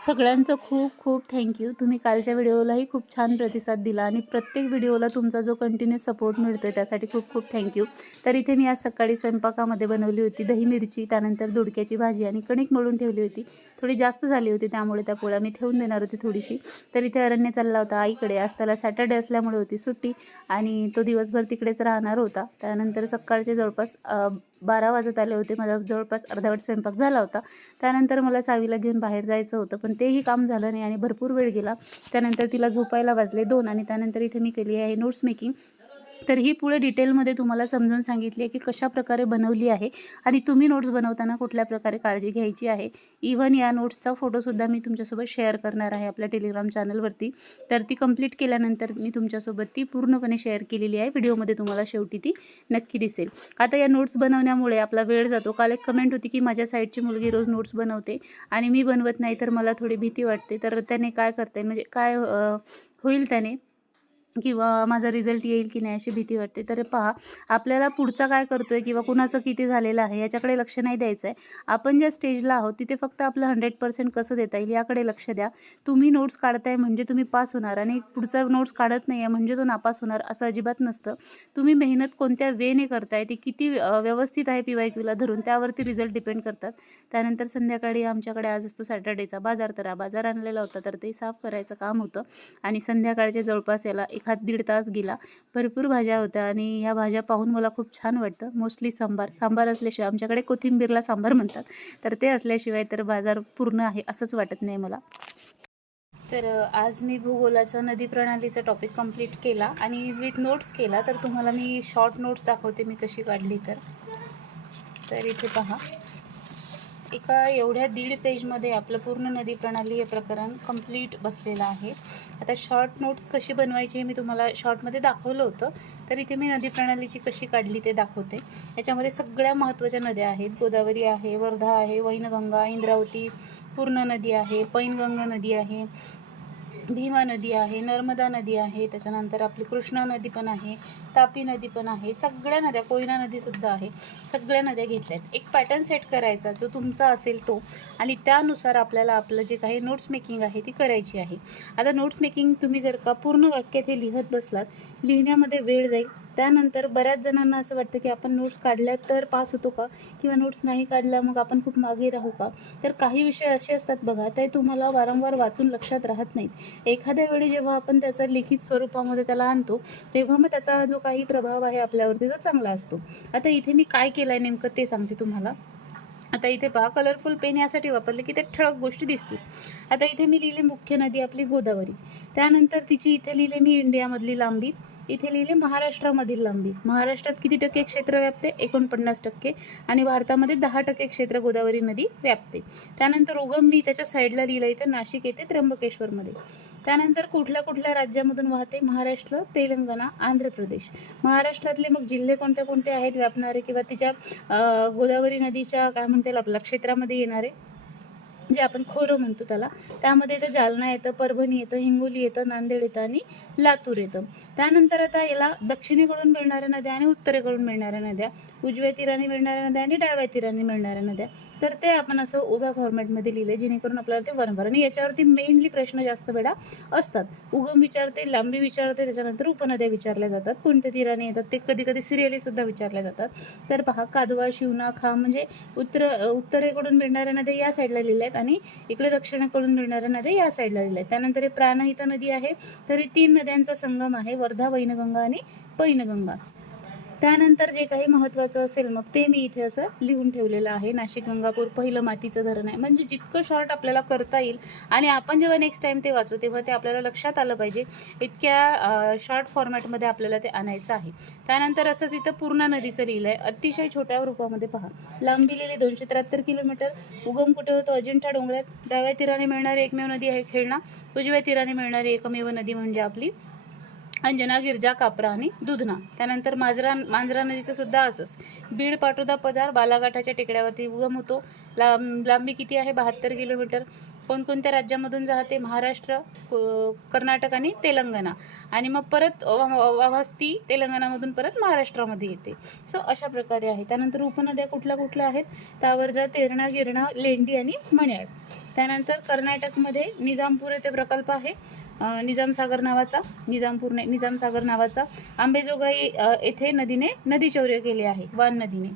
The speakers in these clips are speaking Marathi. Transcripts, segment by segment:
सगळ्यांचं खूप खूप थँक्यू. तुम्ही कालच्या व्हिडिओलाही खूप छान प्रतिसाद दिला आणि प्रत्येक व्हिडिओला तुमचा जो कंटिन्यूस सपोर्ट मिळतो आहे त्यासाठी खूप खूप थँक्यू. तर इथे मी आज सकाळी स्वयंपाकामध्ये बनवली होती दही मिरची, त्यानंतर दोडक्याची भाजी आणि कणिक मळून ठेवली होती. थोडी जास्त झाली होती त्यामुळे त्या पोळ्या मी ठेवून देणार होती थोडीशी. तर इथे अरण्य चालला होता आईकडे. आज त्याला सॅटर्डे असल्यामुळे होती सुट्टी आणि तो दिवसभर तिकडेच राहणार होता. त्यानंतर सकाळचे जवळपास 12 वाजत आले होते. माझा जवळपास अर्धावट स्वयंपाक झाला होता. त्यानंतर मला सावीला घेऊन बाहेर जायचं होतं, पण तेही काम झालं नाही आणि भरपूर वेळ गेला. त्यानंतर तिला झोपायला वाजले 2 आणि त्यानंतर इथे मी केली आहे नोट्स मेकिंग. तर ही पुढे डिटेलमध्ये तुम्हाला समजून सांगितली आहे की कशाप्रकारे बनवली आहे आणि तुम्ही नोट्स बनवताना कुठल्या प्रकारे काळजी घ्यायची आहे. इव्हन या नोट्सचा फोटोसुद्धा मी तुमच्यासोबत शेअर करणार आहे आपल्या टेलिग्राम चॅनलवरती. तर ती कंप्लीट केल्यानंतर मी तुमच्यासोबत ती पूर्णपणे शेअर केलेली आहे. व्हिडिओमध्ये तुम्हाला शेवटी ती नक्की दिसेल. आता या नोट्स बनवण्यामुळे आपला वेळ जातो. काल एक कमेंट होती की माझ्या साईडची मुलगी रोज नोट्स बनवते आणि मी बनवत नाही, तर मला थोडी भीती वाटते. तर त्याने काय करता येईल, म्हणजे काय होईल त्याने, किंवा माझा रिझल्ट येईल की नाही अशी भीती वाटते. तर पहा, आपल्याला पुढचा काय करतो आहे किंवा कुणाचं किती झालेलं आहे याच्याकडे लक्ष नाही द्यायचं आहे. आपण ज्या स्टेजला आहोत तिथे फक्त आपलं 100% कसं देता येईल याकडे लक्ष द्या. तुम्ही नोट्स काढताय म्हणजे तुम्ही पास होणार आणि पुढचा नोट्स काढत नाही आहे म्हणजे तो नापास होणार असं अजिबात नसतं. तुम्ही मेहनत कोणत्या वेने करताय, ती किती व्यवस्थित आहे PYQला धरून, त्यावरती रिझल्ट डिपेंड करतात. त्यानंतर संध्याकाळी आमच्याकडे आज असतो सॅटर्डेचा बाजार. तर बाजार आणलेला होता तर ते साफ करायचं काम होतं आणि संध्याकाळच्या जवळपास याला 1-1.5 तास गेला. भरपूर भाज्या होत्या आणि ह्या भाज्या पाहून मला खूप छान वाटतं. मोस्टली सांबार असल्याशिवाय, आमच्याकडे कोथिंबीरला सांबार म्हणतात, तर ते असल्याशिवाय तर बाजार पूर्ण आहे असंच वाटत नाही मला. तर आज मी भूगोलाचा नदी प्रणालीचा टॉपिक कंप्लीट केला आणि विथ नोट्स केला. तर तुम्हाला मी शॉर्ट नोट्स दाखवते मी कशी काढली. तर इथे पहा, एका एवढ्या 1.5 पेजमध्ये आपलं पूर्ण नदी प्रणाली हे प्रकरण कंप्लीट बसलेलं आहे. आता शॉर्ट नोट्स कशी बनवायची हे मी तुम्हाला शॉर्टमध्ये दाखवलं होतं. तर इथे मी नदी प्रणालीची कशी काढली ते दाखवते. याच्यामध्ये सगळ्या महत्त्वाच्या नद्या आहेत. गोदावरी आहे, वर्धा आहे, वैनगंगा, इंद्रावती, पूर्णा नदी आहे, पैनगंगा नदी आहे, भीमा नदी आहे, नर्मदा नदी आहे, त्याच्यानंतर आपली कृष्णा नदी पण आहे, तापी नदी पण आहे, सगळ्या नद्या, कोयना नदीसुद्धा आहे. सगळ्या नद्या घेतल्या आहेत. एक पॅटर्न सेट करायचा जो तुमचा असेल तो, आणि त्यानुसार आपल्याला आपलं जे काही नोट्स मेकिंग आहे ती करायची आहे. आता नोट्स मेकिंग तुम्ही जर का पूर्ण वाक्यात हे लिहत बसलात, लिहिण्यामध्ये वेळ जाईल. त्यानंतर बऱ्याच जणांना असं वाटतं की आपण नोट्स काढल्या तर पास होतो का, किंवा नोट्स नाही काढल्या मग आपण खूप मागे राहू का. तर काही विषय असे असतात बघा, ते तुम्हाला वारंवार वाचून लक्षात राहत नाहीत. एखाद्या वेळी जेव्हा आपण त्याचा लिखित स्वरूपामध्ये त्याला आणतो तेव्हा मग त्याचा जो काही प्रभाव आहे आपल्यावरती तो चांगला असतो. आता इथे मी काय केलं आहे नेमकं ते सांगते तुम्हाला. आता इथे पहा, कलरफुल पेन यासाठी वापरले की ते ठळक गोष्टी दिसतील. आता इथे मी लिहिले मुख्य नदी आपली गोदावरी. त्यानंतर तिची इथे लिहिले मी इंडियामधली लांबी. इथे लिहिले महाराष्ट्रामधील लांबी. महाराष्ट्रात किती टक्के क्षेत्र व्यापते, 49%, आणि भारतामध्ये 10% क्षेत्र गोदावरी नदी व्यापते. त्यानंतर उगम मी त्याच्या साईडला लिहिलं इथं नाशिक येथे त्र्यंबकेश्वरमध्ये. त्यानंतर कुठल्या कुठल्या राज्यामधून वाहते, महाराष्ट्र, तेलंगणा, आंध्र प्रदेश. महाराष्ट्रातले मग जिल्हे कोणते कोणते आहेत व्यापणारे किंवा तिच्या गोदावरी नदीच्या काय म्हणता येईल आपल्या क्षेत्रामध्ये येणारे, जे आपण खोरं म्हणतो त्याला, त्यामध्ये येतं जालना येतं, परभणी येतं, हिंगोली येतं, नांदेड येतं आणि लातूर येतं. त्यानंतर आता याला दक्षिणेकडून मिळणाऱ्या नद्या आणि उत्तरेकडून मिळणाऱ्या नद्या, उजव्या तीराने मिळणाऱ्या नद्या आणि डाव्या तीराने मिळणाऱ्या नद्या. तर ते आपण असं उभ्या फॉर्मॅटमध्ये लिहिले जेणेकरून आपल्याला ते वारंवार, आणि याच्यावरती मेनली प्रश्न जास्त वेळा असतात. उगम विचारते, लांबी विचारते, त्याच्यानंतर उपनद्या विचारल्या जातात, कोणत्या तीराने येतात ते कधी कधी सिरियली सुद्धा विचारल्या जातात. तर पहा, कादवा, शिवना, खाम म्हणजे उत्तरेकडून मिळणाऱ्या नद्या या साईडला लिहिल्या आहेत आणि इकडे दक्षिणेकडून मिळणाऱ्या नद्या या साईडला लिहिल्या आहेत. त्यानंतर हे प्राणहिता नदी आहे. तर ही 3 नद्यांचा संगम आहे, वर्धा, वैनगंगा आणि पैनगंगा. त्यानंतर जे काही महत्त्वाचं असेल मग ते मी इथे असं लिहून ठेवलेलं आहे. नाशिक गंगापूर पहिलं मातीचं धरण आहे. म्हणजे जितकं शॉर्ट आपल्याला करता येईल आणि आपण जेव्हा नेक्स्ट टाइम ते वाचू तेव्हा ते आपल्याला लक्षात आलं पाहिजे, इतक्या शॉर्ट फॉर्मॅटमध्ये आपल्याला ते आणायचं आहे. त्यानंतर असंच इथं पूर्णा नदीचं लिहिलं आहे, अतिशय छोट्या रूपामध्ये पहा. लांबी लिहिली 273 किलोमीटर. उगम कुठे होतो, अजिंठा डोंगरात. डाव्या तीराने मिळणारी एकमेव नदी आहे खेळणा. उजव्या तीराने मिळणारी एकमेव नदी म्हणजे आपली अंजना, गिरजा, कापरा आणि दुधना. त्यानंतर मांजरा नदीचं सुद्धा असंच. बीड, पाटोदा, पदार, बालाघाटाच्या टेकड्यावरती उगम होतो. लांबी किती आहे, 72 किलोमीटर. कोणकोणत्या राज्यामधून जाते, महाराष्ट्र, कर्नाटक आणि तेलंगणा. आणि मग परत वाहस्ती तेलंगणामधून परत महाराष्ट्रामध्ये येते. सो अशा प्रकारे आहे. त्यानंतर उपनद्या कुठल्या कुठल्या आहेत, त्यावर जा, तेरणा, गिरणा, लेंडी आणि मण्याळ. त्यानंतर कर्नाटकमध्ये निजामपूर येथे प्रकल्प आहे निजामसागर नावाचा. अंबेजोगाई येथे नदी चौर्य केले आहे वान नदीने.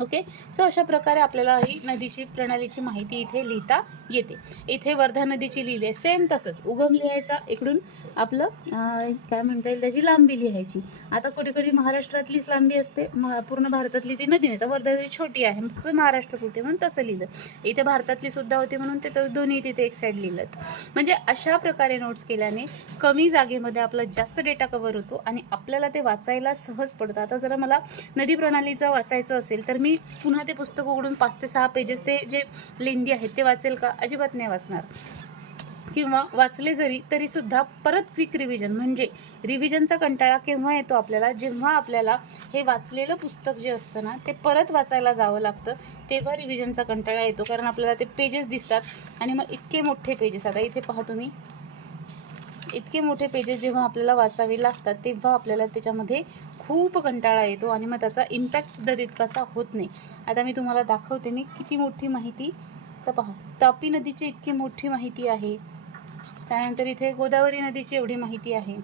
ओके, सो अशा प्रकारे आपल्याला ही नदीची प्रणालीची माहिती इथे लिहिता येते. इथे वर्धा नदीची लिहिली आहे, सेम तसंच उगम लिहायचा, इकडून आपलं काय म्हणता येईल त्याची लांबी लिहायची. आता कधी महाराष्ट्रातलीच लांबी असते, पूर्ण भारतातली ती नदी नाही, तर वर्धा नदी छोटी आहे फक्त महाराष्ट्रापुरती म्हणून तसं लिहिलं. इथे भारतातली सुद्धा होती म्हणून ते दोन्ही तिथे एक साईड लिहिलं. म्हणजे अशा प्रकारे नोट्स केल्याने कमी जागेमध्ये आपला जास्त डेटा कव्हर होतो आणि आपल्याला ते वाचायला सहज पडतं. आता जर मला नदी प्रणालीचं वाचायचं असेल तर मी पुन्हा ते पुस्तक उघडून 5 ते 6 पेजेस ते जे लेंदी आहेत ते वाचेल का? अजिबात नाही वाचणार. किंवा वाचले तरी सुद्धा परत क्विक रिव्हिजन, म्हणजे रिव्हिजनचा कंटाळा केव्हा येतो आपल्याला, जेव्हा आपल्याला हे वाचलेलं पुस्तक जे असतं ना ते परत वाचायला जावं लागतं, तेव्हा रिव्हिजनचा कंटाळा येतो. कारण आपल्याला ते पेजेस दिसतात आणि मग इतके मोठे पेजेस, आता इथे पहा तुम्ही, इतके मोठे पेजेस जेव्हा आपल्याला वाचावे लागतात तेव्हा आपल्याला त्याच्यामध्ये खूप कंटाळा येतो आणि मग त्याचा इम्पॅक्ट सुद्धा तितकासा होत नाही. आता मी तुम्हाला दाखवते मी किती मोठी माहिती. तर पहा, तापी नदीची इतकी मोठी माहिती आहे. त्यानंतर इथे गोदावरी नदीची एवढी माहिती आहे.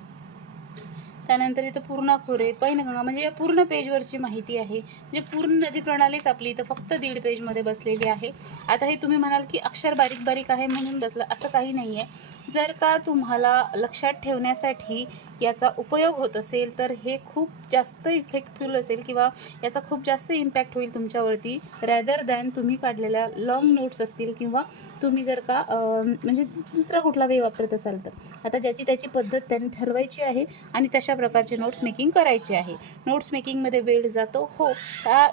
त्यानंतर इथं पूर्णा खोरे, पैनगंगा, म्हणजे या पूर्ण पेजवरची माहिती आहे. म्हणजे पूर्ण नदी प्रणालीच आपली इथं फक्त 1.5 पेजमध्ये बसलेली आहे. आता हे तुम्ही म्हणाल की अक्षर बारीक बारीक आहे म्हणून बसलं, असं काही नाही आहे. जर का तुम्हाला लक्षात ठेवण्यासाठी याचा उपयोग होत असेल तर हे खूप जास्त इफेक्टफुल असेल किंवा याचा खूप जास्त इम्पॅक्ट होईल तुमच्यावरती, रॅदर दॅन तुम्ही काढलेल्या लॉंग नोट्स असतील किंवा तुम्ही जर का म्हणजे दुसरा कुठला वे वापरत असाल तर. आता ज्याची त्याची पद्धत त्यांनी ठरवायची आहे आणि तशा प्रकारचे नोट्स मेकिंग करायचे आहे. नोट्स मेकिंगमध्ये वेळ जातो, हो,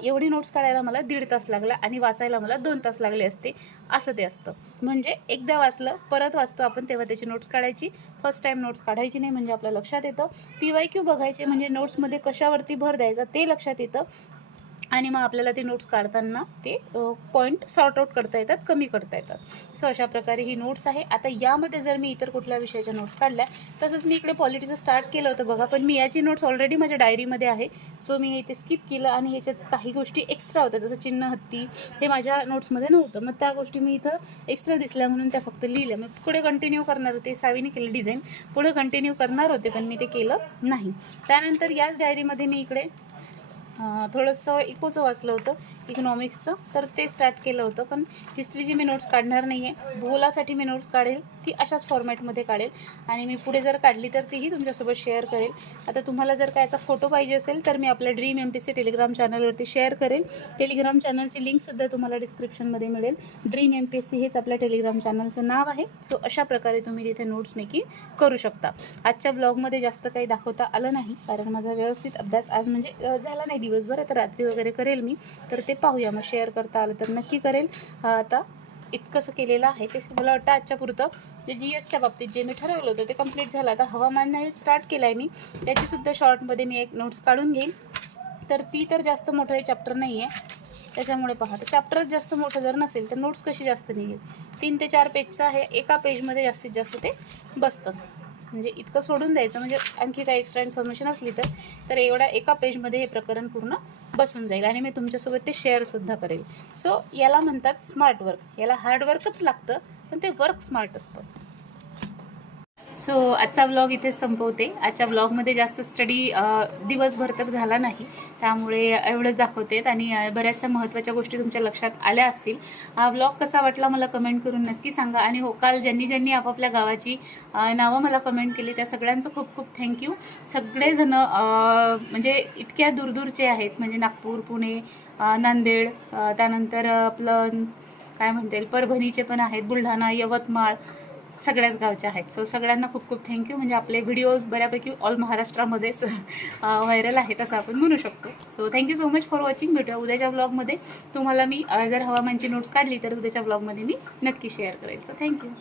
एवढी नोट्स काढायला मला 1.5 तास लागला आणि वाचायला मला 2 तास लागले असते, असं ते असतं. म्हणजे एकदा वाचलं परत वाचतो आपण तेव्हा त्याची नोट्स काढायची, फर्स्ट टाइम नोट्स काढायची नाही म्हणजे आपल्या लक्षात येतं. PYQ बघायचे म्हणजे नोट्समध्ये कशावरती भर द्यायचा ते लक्षात येतं आणि मग आपल्याला ते नोट्स काढताना ते पॉईंट सॉर्ट आउट करता येतात, कमी करता येतात. सो अशा प्रकारे ही नोट्स आहे. आता यामध्ये जर मी इतर कुठल्या विषयाच्या नोट्स काढल्या, तसंच मी इकडे पॉलिटीचं स्टार्ट केलं होतं बघा, पण मी याची नोट्स ऑलरेडी माझ्या डायरीमध्ये आहे. सो मी इथे स्किप केलं आणि याच्यात काही गोष्टी एक्स्ट्रा होत्या, जसं चिन्ह हत्ती हे माझ्या नोट्समध्ये नव्हतं, मग त्या गोष्टी मी इथं एक्स्ट्रा दिसल्या म्हणून त्या फक्त लिहिल्या. मग पुढे कंटिन्यू करणार होते, सावीने केलं डिझाईन, पुढे कंटिन्यू करणार होते पण मी ते केलं नाही. त्यानंतर याच डायरीमध्ये मी इकडे थोडंसं इकोचं वाचलं होतं, इकॉनॉमिक्सचं, तर ते स्टार्ट केलं होतं. पण हिस्ट्रीची मी नोट्स काढणार नाही आहे, भूगोलासाठी मी नोट्स काढेल ती अशाच फॉर्मॅटमध्ये काढेल आणि मी पुढे जर काढली तर तीही तुमच्यासोबत शेअर करेल. आता तुम्हाला जर का याचा फोटो पाहिजे असेल तर मी आपल्या ड्रीम MPC टेलिग्राम चॅनलवरती शेअर करेल. टेलिग्राम चॅनलची लिंकसुद्धा तुम्हाला डिस्क्रिप्शनमध्ये मिळेल. ड्रीम MPC हेच आपल्या टेलिग्राम चॅनलचं नाव आहे. सो अशा प्रकारे तुम्ही तिथे नोट्स मेकिंग करू शकता. आजच्या ब्लॉगमध्ये जास्त काही दाखवता आलं नाही कारण माझा व्यवस्थित अभ्यास आज म्हणजे झाला नाही दिवसभर, आता रात्री वगैरे करेल मी, तर ते पाहूया. मग शेअर करता आलं तर नक्की करेल. आता इतकंसं केलेलं आहे ते मला वाटतं आजच्या पुरतं. जे GSच्या बाबतीत जे मी ठरवलं होतं ते कंप्लीट झालं. आता हवामान स्टार्ट केलं आहे मी, त्याचीसुद्धा शॉर्टमध्ये मी एक नोट्स काढून घेईन. तर ती तर जास्त मोठं हे चॅप्टर नाही आहे, त्याच्यामुळे पहा, तर चॅप्टरच जास्त मोठं जर नसेल तर नोट्स कशी जास्त निघेल. 3 ते 4 पेजचं आहे, एका पेजमध्ये जास्तीत जास्त ते बसतं. म्हणजे इतकं सोडून द्यायचं, म्हणजे आणखी काही एक्स्ट्रा इन्फॉर्मेशन असली तर एवढ्या एका पेजमध्ये हे प्रकरण पूर्ण बसून जाईल आणि मी तुमच्यासोबत ते शेअरसुद्धा करेल. सो याला म्हणतात स्मार्ट वर्क. याला हार्ड वर्कच लागतं पण ते वर्क स्मार्ट असतं. सो आजचा व्लॉग इथेच संपवते. आजच्या व्लॉगमध्ये जास्त स्टडी दिवसभर तर झाला नाही, त्यामुळे एवढंच दाखवते आणि बऱ्याचशा महत्त्वाच्या गोष्टी तुमच्या लक्षात आल्या असतील. हा व्लॉग कसा वाटला मला कमेंट करून नक्की सांगा. आणि हो, काल ज्यांनी आपापल्या गावाची नावं मला कमेंट केली त्या सगळ्यांचं खूप खूप थँक्यू. सगळेजण म्हणजे इतक्या दूरदूरचे आहेत, म्हणजे नागपूर, पुणे, नांदेड, त्यानंतर आपलं काय म्हणता येईल परभणीचे पण आहेत, बुलढाणा, यवतमाळ, सगळ्याच गावच्या आहेत. सो सगळ्यांना खूप खूप थँक्यू. म्हणजे आपले व्हिडिओज बऱ्यापैकी ऑल महाराष्ट्रामध्येच व्हायरल आहेत असं आपण म्हणू शकतो. So thank you so much for watching. भेटूया उद्याच्या ब्लॉगमध्ये. तुम्हाला मी जर हवामानची नोट्स काढली तर उद्याच्या ब्लॉगमध्ये मी नक्की शेअर करेल. So thank you.